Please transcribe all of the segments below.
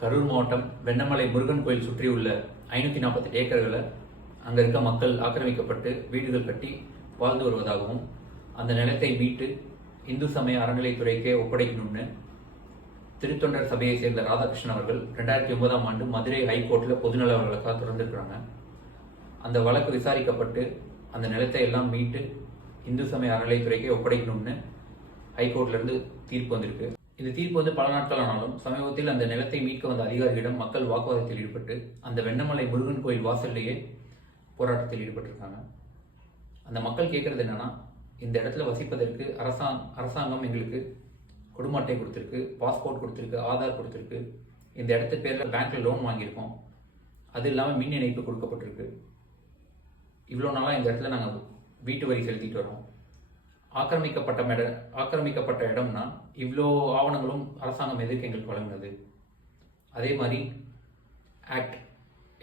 கரூர் மாவட்டம் வெண்ணமலை முருகன் கோயில் சுற்றியுள்ள 548 ஏக்கர்களை அங்கே இருக்க மக்கள் ஆக்கிரமிக்கப்பட்டு வீடுகள் கட்டி வாழ்ந்து வருவதாகவும் அந்த நிலத்தை மீட்டு இந்து சமய அறநிலைத்துறைக்கே ஒப்படைக்கணும்னு திருத்தொண்டர் சபையை சேர்ந்த ராதாகிருஷ்ணன் அவர்கள் 2009ஆம் ஆண்டு மதுரை ஹைகோர்ட்டில் பொதுநல வழக்காக தொடர்ந்திருக்கிறாங்க. அந்த வழக்கு விசாரிக்கப்பட்டு அந்த நிலத்தை எல்லாம் மீட்டு இந்து சமய அறநிலைத்துறைக்கே ஒப்படைக்கணும்னு ஹைகோர்ட்லேருந்து தீர்ப்பு வந்திருக்கு. இந்த தீர்ப்பு பல நாட்கள் ஆனாலும் சமீபத்தில் அந்த நிலத்தை மீட்க வந்த அதிகாரிகளிடம் மக்கள் வாக்குவாதத்தில் ஈடுபட்டு அந்த வெண்ணமலை முருகன் கோயில் வாசல்லையே போராட்டத்தில் ஈடுபட்டிருக்காங்க. அந்த மக்கள் கேட்கறது என்னன்னா, இந்த இடத்துல வசிப்பதற்கு அரசாங்கம் எங்களுக்கு குடும்ப அட்டை கொடுத்துருக்கு, பாஸ்போர்ட் கொடுத்துருக்கு, ஆதார் கொடுத்துருக்கு, இந்த இடத்து பேரில் பேங்க்ல லோன் வாங்கியிருக்கோம், அது இல்லாமல் மின் இணைப்பு கொடுக்கப்பட்டிருக்கு. இவ்வளோ நாளாக இந்த இடத்துல நாங்கள் வீட்டு வரி செலுத்திட்டு வரோம். ஆக்கிரமிக்கப்பட்ட இடம்னா இவ்வளோ ஆவணங்களும் அரசாங்கம் எதுக்கு எங்களுக்கு வழங்கினது? அதே மாதிரி ஆக்ட்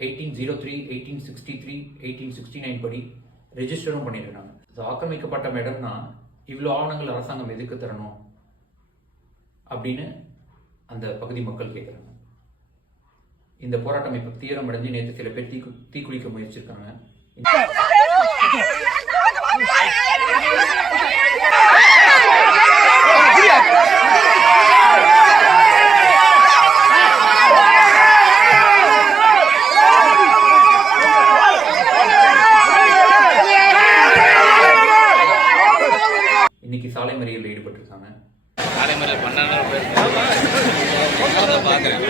1803, 1863, 1869 படி ரெஜிஸ்டரும் பண்ணிடுறாங்க. ஆக்கிரமிக்கப்பட்ட இடம்னா இவ்வளோ ஆவணங்கள் அரசாங்கம் எதுக்கு தரணும் அப்படின்னு அந்த பகுதி மக்கள் கேட்குறாங்க. இந்த போராட்டம் இப்போ தீவிரமடைஞ்சு நேற்று சில பேர் தீக்குளிக்க முயற்சிருக்காங்க. இன்னைக்கு சாலை மறியலில் ஈடுபட்டிருக்காங்க. சாலை மறியல் 12 பேர் பார்க்குறேன்.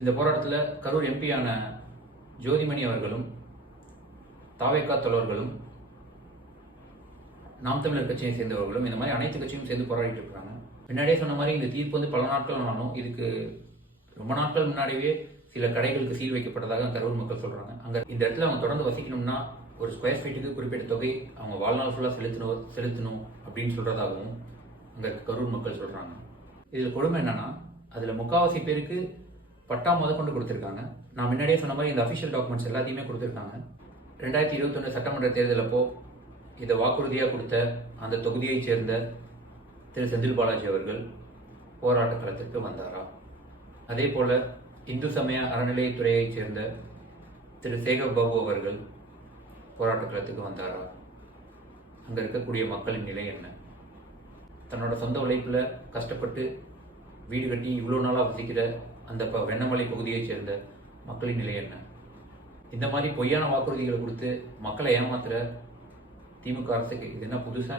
இந்த போராட்டத்தில் கரூர் எம்பியான ஜோதிமணி அவர்களும் தாவேகா தலைவர்களும் நாம் தமிழர் கட்சியை சேர்ந்தவர்களும் இந்த மாதிரி அனைத்து கட்சியும் சேர்ந்து போராடிட்டு இருக்காங்க. முன்னாடியே சொன்ன மாதிரி இந்த தீர்ப்பு பல நாட்கள் ஆனாலும் இதுக்கு ரொம்ப நாட்கள் முன்னாடியே சில கடைகளுக்கு சீல் வைக்கப்பட்டதாக கரூர் மக்கள் சொல்றாங்க. அங்க இந்த இடத்துல அவங்க தொடர்ந்து வசிக்கணும்னா ஒரு ஸ்கொயர் ஃபீட்டுக்கு குறிப்பிட்ட தொகை அவங்க வாழ்நாள் ஃபுல்லாக செலுத்தணும் அப்படின்னு சொல்றதாகவும் அங்க கரூர் மக்கள் சொல்றாங்க. இதுல கொடுமை என்னன்னா, அதுல முக்காவாசி பேருக்கு பட்டா கொண்டு கொடுத்துருக்காங்க. நான் முன்னாடியே சொன்ன மாதிரி இந்த அஃபிஷியல் டாக்குமெண்ட்ஸ் எல்லாத்தையுமே கொடுத்துருக்காங்க. 2021 சட்டமன்ற தேர்தல் அப்போ இதை வாக்குறுதியாக கொடுத்த அந்த தொகுதியைச் சேர்ந்த திரு செந்தில் பாலாஜி அவர்கள் போராட்ட களத்திற்கு வந்தாரா? அதே போல இந்து சமய அறநிலையத்துறையைச் சேர்ந்த திரு சேகர் பாபு அவர்கள் போராட்ட களத்துக்கு வந்தாரா? அங்கே இருக்கக்கூடிய மக்களின் நிலை என்ன? தன்னோட சொந்த உழைப்பில் கஷ்டப்பட்டு வீடு கட்டி இவ்வளோ நாளாக வசிக்கிற அந்த வெண்ணமலை பகுதியைச் சேர்ந்த மக்களின் நிலை என்ன? இந்த மாதிரி பொய்யான வாக்குறுதிகளை கொடுத்து மக்களை ஏமாத்துற திமுக அரசுக்கு இது என்ன புதுசா?